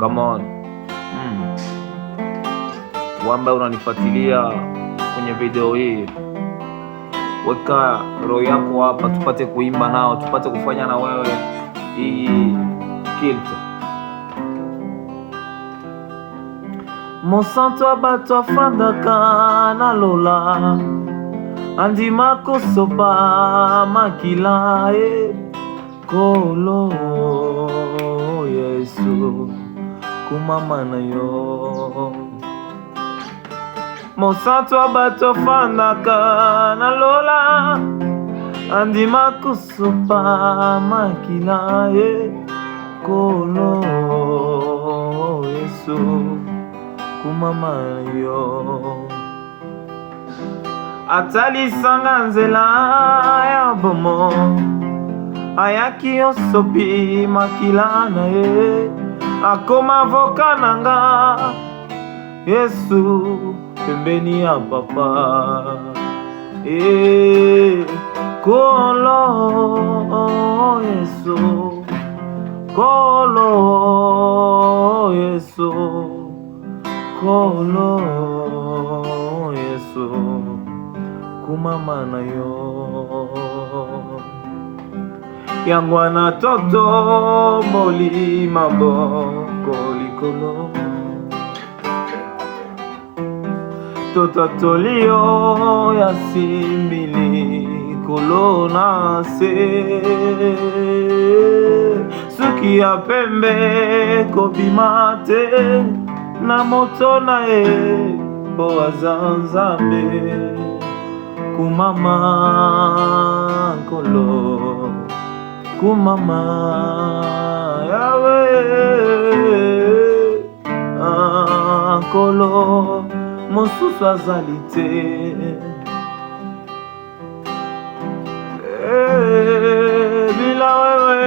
Come on. Wamba unanifuatilia kwenye video hii, weka roho yako hapa, tupate kuimba nao, tupate kufanya na wewe hii kilt. Mosanto abato afandaka na lola andima kosopa makila kolo Yesu kumama na yo. Mosanto abato afandaka na lola andima kosopa makila kolo Yesu kumama yo. Atalisanga nzela ya bomo ayaki osopi makila na ye akoma voka nanga Yesu pembeni ya papa kolo Yesu kolo Yesu kolo Yesu kumama na yo. Yangwana toto moli maboko likolo toto tolio ya simbili kolo na se suki ya pembe kobimate na moto na boazanzambe kumama kolo kumama yawe kolo mosusu azali te bila wewe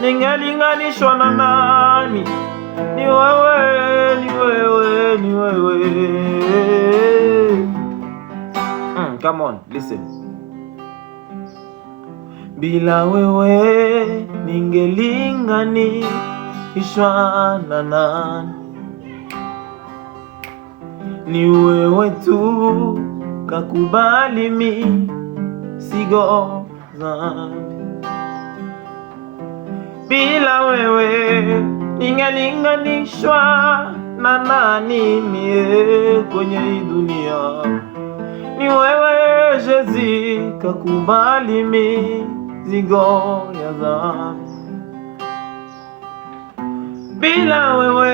ningelinganishwa na nani? Ni wewe, ni wewe, ni wewe. Come on, listen. Bila wewe ningelinganishwa na nani? Ni wewe tu kakubali mi sigo zambi. Bila wewe ningelinganishwa na nani mie kwenye hii dunia? Ni wewe Yesu kakubali mizigo ya dhambi. Bila wewe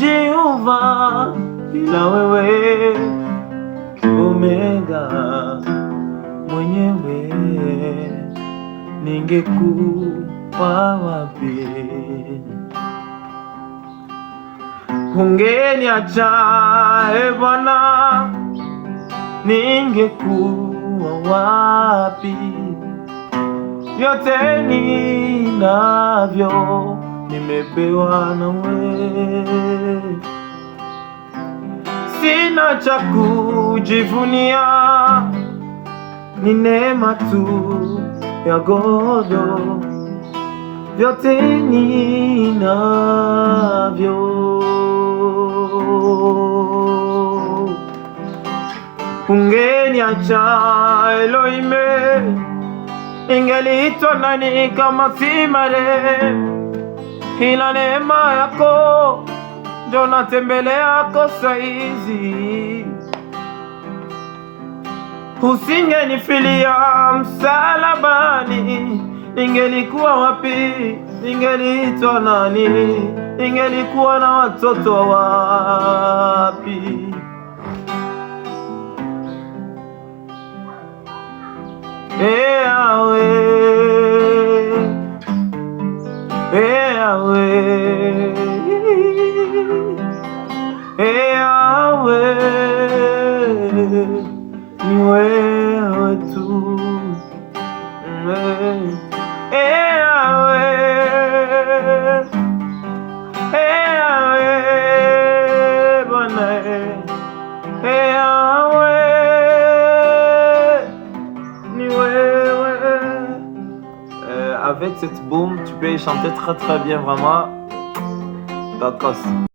Jehova, bila wewe Omega mwenyewe ningekuwa wapi? Ungeniacha Bwana, ningekuwa wapi? Vyote ninavyo nimepewa na wewe, sina cha kujivunia, ni neema tu ya godo. Vyote ninavyo. Ungeniacha Elohime, ningeliitwa nani kama si mare? Ila neema yako ndio natembelea kosa hizi. Usingenifilia msalabani, ningelikuwa wapi? Ningeliitwa nani? Ningelikuwa na watoto wapi? Ni wewe tu avec cette boom, tu peux chanter très très bien vraiment. takasi.